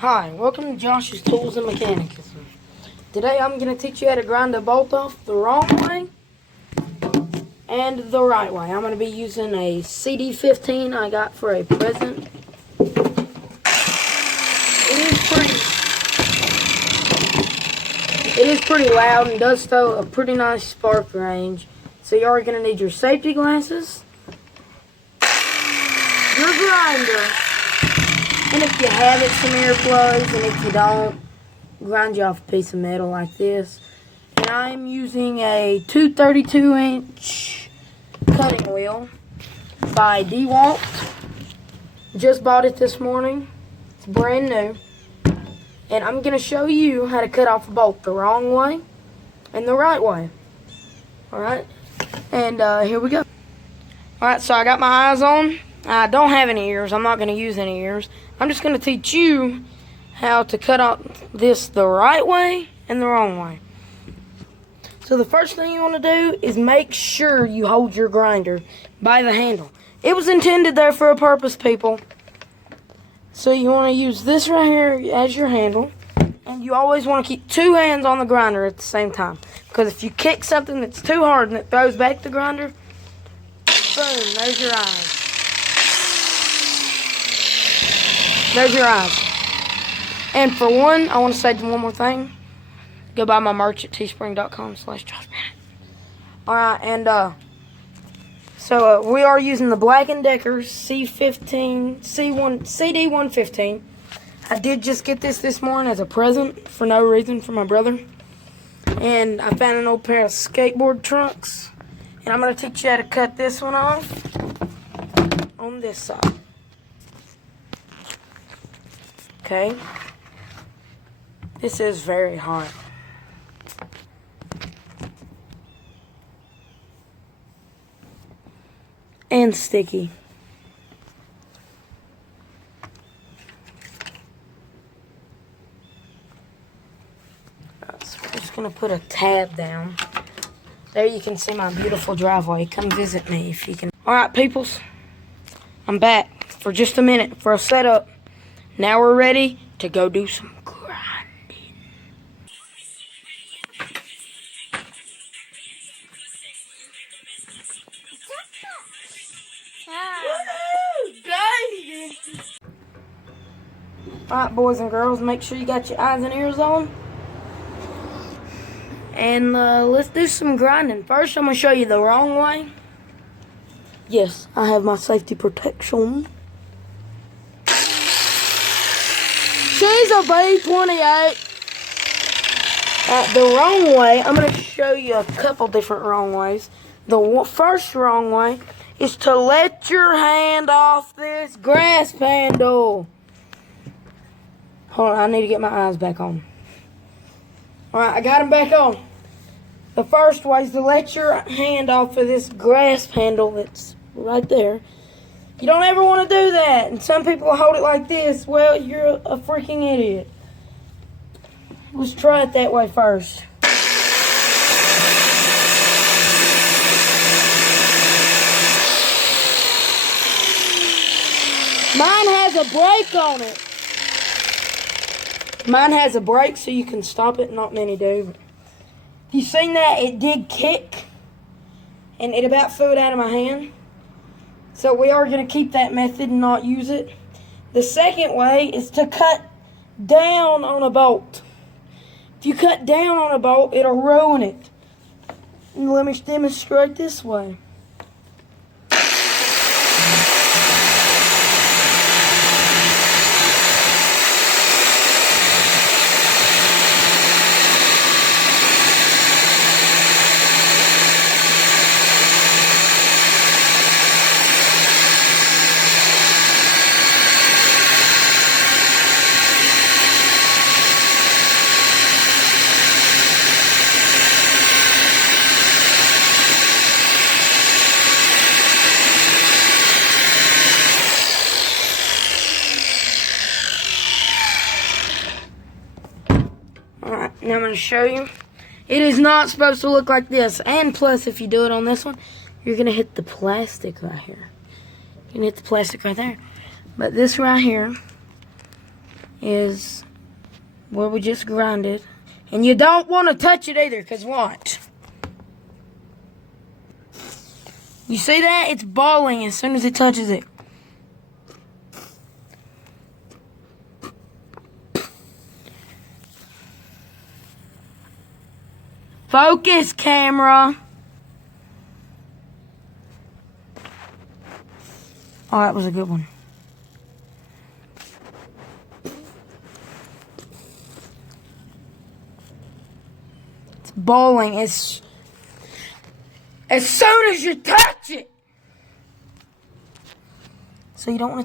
Hi, welcome to Josh's Tools and Mechanicism. Today I'm going to teach you how to grind a bolt off the wrong way and the right way. I'm going to be using a CD15 I got for a present. It is pretty loud and does throw a pretty nice spark range. So you are going to need your safety glasses, your grinder, and if you have it, some earplugs, and if you don't, grind you off a piece of metal like this. And I'm using a 232-inch cutting wheel by DeWalt. Just bought it this morning. It's brand new. And I'm going to show you how to cut off a bolt the wrong way and the right way. Alright? And here we go. Alright, so I got my eyes on. I don't have any ears. I'm not going to use any ears. I'm just going to teach you how to cut off this the right way and the wrong way. So the first thing you want to do is make sure you hold your grinder by the handle. It was intended there for a purpose, people. So you want to use this right here as your handle. And you always want to keep two hands on the grinder at the same time. Because if you kick something that's too hard and it throws back the grinder, boom, there's your eyes. There's your eyes. And for one, I want to say one more thing. Go buy my merch at teespring.com/JoshBennett. Alright, and so we are using the Black & Decker's CD115. I did just get this morning as a present for no reason for my brother. And I found an old pair of skateboard trunks. And I'm going to teach you how to cut this one off on this side. Okay. This is very hard. And sticky. So we're just going to put a tab down. There you can see my beautiful driveway. Come visit me if you can. Alright, peoples. I'm back for just a minute for a setup. Now we're ready to go do some grinding. Alright, boys and girls, make sure you got your eyes and ears on. And let's do some grinding. First, I'm going to show you the wrong way. Yes, I have my safety protection. She's a B28. The wrong way, I'm going to show you a couple different wrong ways. The first wrong way is to let your hand off this grasp handle. Hold on, I need to get my eyes back on. Alright, I got them back on. The first way is to let your hand off of this grasp handle that's right there. You don't ever want to do that. And some people hold it like this. Well, you're a freaking idiot. Let's try it that way first. Mine has a brake on it. Mine has a brake so you can stop it. Not many do. If you've seen that, it did kick. And it about flew it out of my hand. So we are going to keep that method and not use it. The second way is to cut down on a bolt. If you cut down on a bolt, it'll ruin it. And let me demonstrate this way. Alright, now I'm going to show you. It is not supposed to look like this. And plus, if you do it on this one, you're going to hit the plastic right here. You can hit the plastic right there. But this right here is where we just grinded. And you don't want to touch it either, because watch. You see that? It's balling as soon as it touches it. Focus, camera. Oh, that was a good one. It's balling as soon as you touch it. So you don't want to